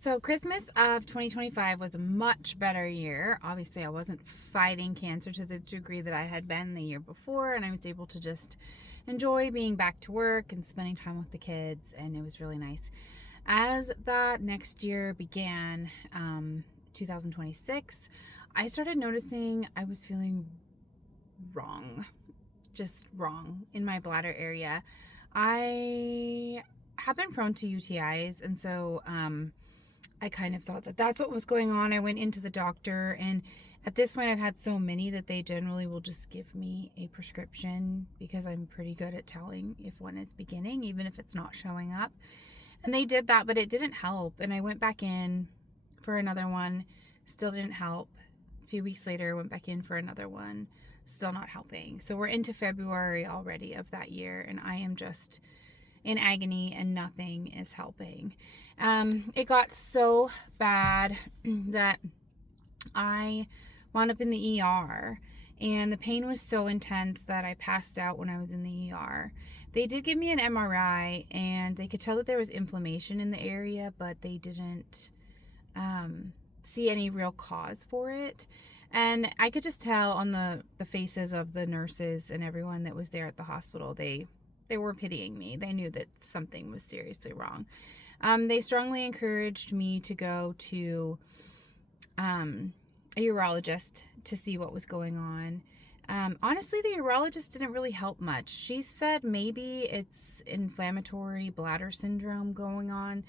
So Christmas of 2025 was a much better year. Obviously, I wasn't fighting cancer to the degree that I had been the year before, and I was able to just enjoy being back to work and spending time with the kids, and it was really nice. As that next year began, 2026, I started noticing I was feeling wrong, just wrong in my bladder area. I have been prone to UTIs, and so I kind of thought that that's what was going on. I went into the doctor, and at this point, I've had so many that they generally will just give me a prescription because I'm pretty good at telling if one is beginning, even if it's not showing up. And they did that, but it didn't help. And I went back in for another one, still didn't help. A few weeks later, went back in for another one, still not helping. So we're into February already of that year, and I am just in agony and nothing is helping. It got so bad that I wound up in the ER, and the pain was so intense that I passed out when I was in the ER. They did give me an MRI, and they could tell that there was inflammation in the area, but they didn't see any real cause for it. And I could just tell on the faces of the nurses and everyone that was there at the hospital, they were pitying me. They knew that something was seriously wrong. They strongly encouraged me to go to a urologist to see what was going on. Honestly, the urologist didn't really help much. She said maybe it's inflammatory bladder syndrome going on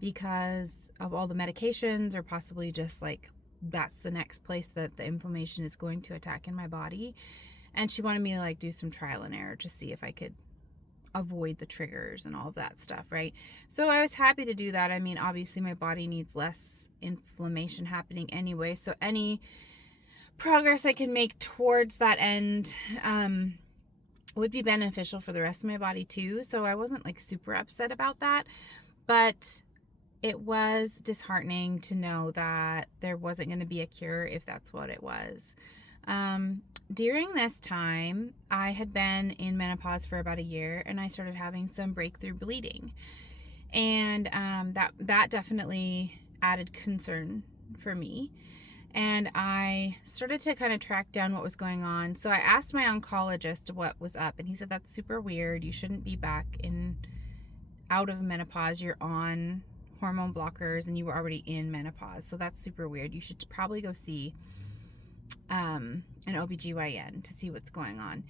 because of all the medications, or possibly just like that's the next place that the inflammation is going to attack in my body. And she wanted me to like do some trial and error to see if I could avoid the triggers and all of that stuff, right? So I was happy to do that. I mean, obviously my body needs less inflammation happening anyway, so any progress I can make towards that end would be beneficial for the rest of my body too. So I wasn't like super upset about that, but it was disheartening to know that there wasn't going to be a cure if that's what it was. During this time, I had been in menopause for about a year, and I started having some breakthrough bleeding, and that definitely added concern for me. And I started to kind of track down what was going on. So I asked my oncologist what was up, and he said that's super weird. You shouldn't be back out of menopause. You're on hormone blockers, and you were already in menopause, so that's super weird. You should probably go see an OBGYN to see what's going on.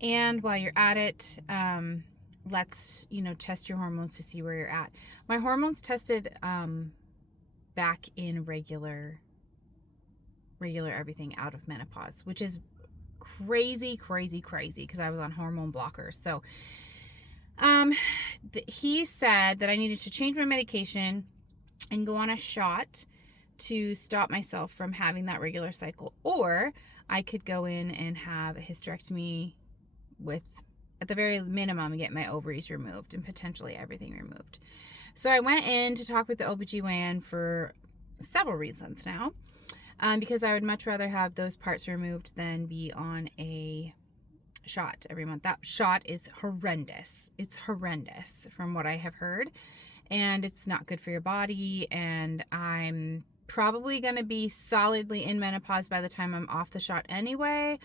And while you're at it, let's test your hormones to see where you're at. My hormones tested back in regular everything out of menopause, which is crazy because I was on hormone blockers. So he said that I needed to change my medication and go on a shot to stop myself from having that regular cycle, or I could go in and have a hysterectomy with, at the very minimum, get my ovaries removed and potentially everything removed. So I went in to talk with the OBGYN for several reasons now, because I would much rather have those parts removed than be on a shot every month. That shot is horrendous. It's horrendous from what I have heard, and it's not good for your body, and I'm probably going to be solidly in menopause by the time I'm off the shot anyway.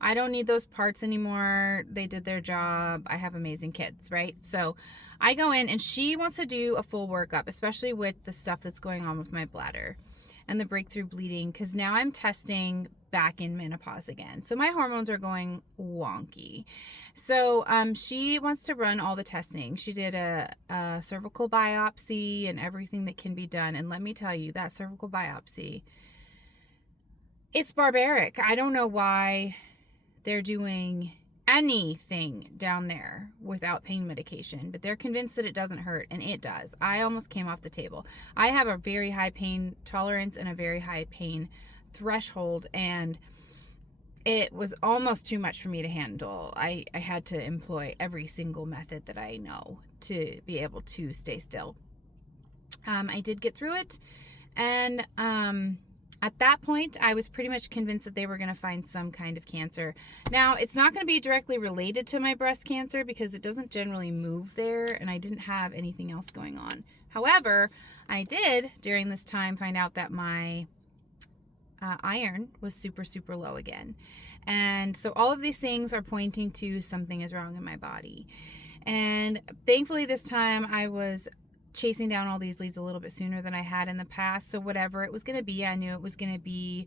I don't need those parts anymore. They did their job. I have amazing kids, right? So I go in, and she wants to do a full workup, especially with the stuff that's going on with my bladder and the breakthrough bleeding, because now I'm testing back in menopause again. So my hormones are going wonky. So she wants to run all the testing. She did a cervical biopsy and everything that can be done. And let me tell you, that cervical biopsy, it's barbaric. I don't know why they're doing anything down there without pain medication, but they're convinced that it doesn't hurt, and it does. I almost came off the table. I have a very high pain tolerance and a very high pain threshold, and it was almost too much for me to handle. I had to employ every single method that I know to be able to stay still. I did get through it, and at that point, I was pretty much convinced that they were going to find some kind of cancer. Now, it's not going to be directly related to my breast cancer because it doesn't generally move there, and I didn't have anything else going on. However, I did during this time find out that my iron was super, super low again. And so all of these things are pointing to something is wrong in my body. And thankfully this time I was chasing down all these leads a little bit sooner than I had in the past. So whatever it was going to be, I knew it was going to be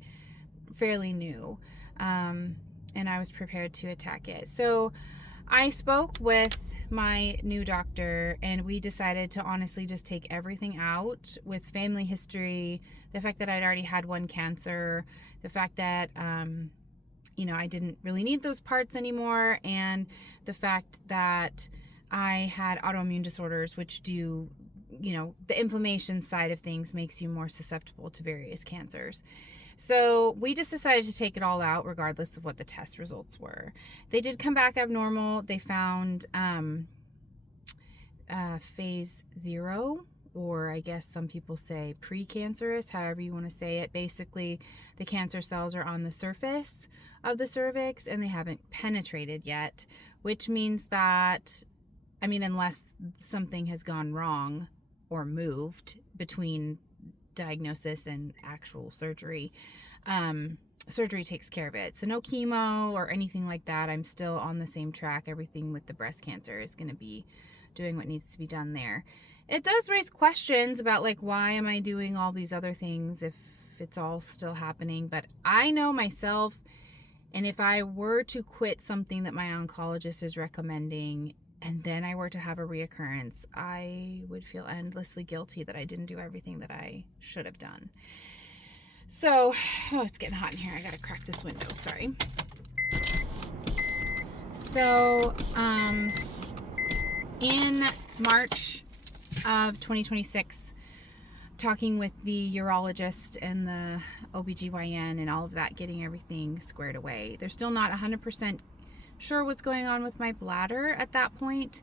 fairly new. And I was prepared to attack it. So I spoke with my new doctor, and we decided to honestly just take everything out with family history, the fact that I'd already had one cancer, the fact that, I didn't really need those parts anymore, and the fact that I had autoimmune disorders, which do, the inflammation side of things makes you more susceptible to various cancers. So we just decided to take it all out regardless of what the test results were. They did come back abnormal. They found phase 0, or I guess some people say precancerous, however you want to say it. Basically, the cancer cells are on the surface of the cervix and they haven't penetrated yet, which means that, unless something has gone wrong or moved between diagnosis and actual surgery, surgery takes care of it. So no chemo or anything like that. I'm still on the same track. Everything with the breast cancer is going to be doing what needs to be done there. It does raise questions about why am I doing all these other things if it's all still happening? But I know myself, and if I were to quit something that my oncologist is recommending and then I were to have a reoccurrence, I would feel endlessly guilty that I didn't do everything that I should have done. So, it's getting hot in here. I gotta crack this window, sorry. So, in March of 2026, talking with the urologist and the OBGYN and all of that, getting everything squared away. They're still not 100% sure what's going on with my bladder at that point,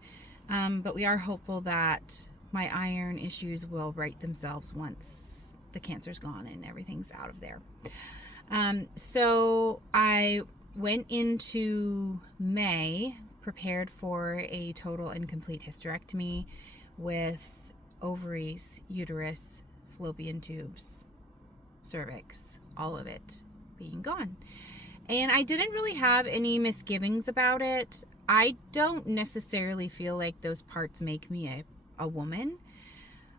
but we are hopeful that my iron issues will right themselves once the cancer's gone and everything's out of there. So I went into May prepared for a total and complete hysterectomy with ovaries, uterus, fallopian tubes, cervix, all of it being gone. And I didn't really have any misgivings about it. I don't necessarily feel like those parts make me a woman.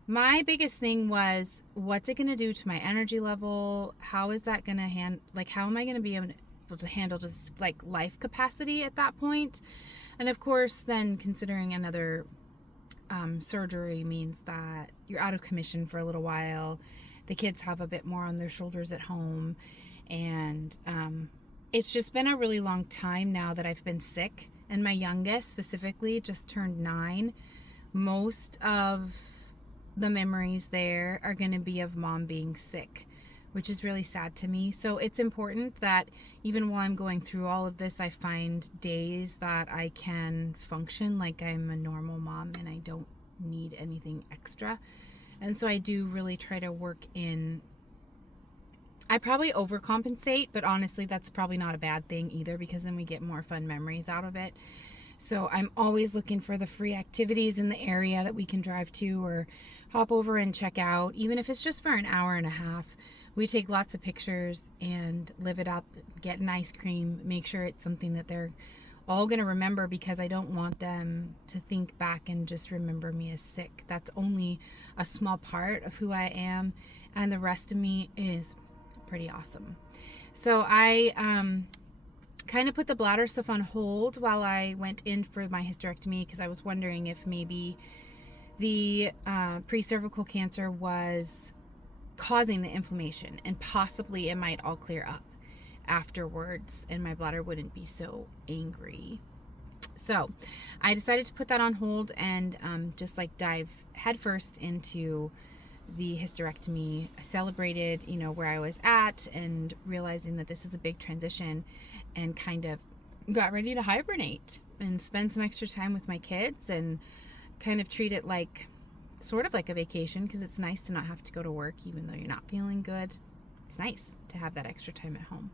My biggest thing was, what's it going to do to my energy level? How is that going to how am I going to be able to handle just life capacity at that point? And of course, then considering another surgery means that you're out of commission for a little while. The kids have a bit more on their shoulders at home. And it's just been a really long time now that I've been sick. And my youngest specifically just turned 9. Most of the memories there are going to be of mom being sick, which is really sad to me. So it's important that even while I'm going through all of this, I find days that I can function like I'm a normal mom and I don't need anything extra. And so I do really try to work in, I probably overcompensate, but honestly, that's probably not a bad thing either, because then we get more fun memories out of it. So I'm always looking for the free activities in the area that we can drive to or hop over and check out, even if it's just for an hour and a half. We take lots of pictures and live it up, get an ice cream, make sure it's something that they're all going to remember, because I don't want them to think back and just remember me as sick. That's only a small part of who I am, and the rest of me is pretty awesome. So I kind of put the bladder stuff on hold while I went in for my hysterectomy, because I was wondering if maybe the pre-cervical cancer was causing the inflammation, and possibly it might all clear up afterwards and my bladder wouldn't be so angry. So I decided to put that on hold and just dive headfirst into the hysterectomy. I celebrated, where I was at and realizing that this is a big transition, and kind of got ready to hibernate and spend some extra time with my kids and kind of treat it sort of like a vacation, because it's nice to not have to go to work even though you're not feeling good. It's nice to have that extra time at home.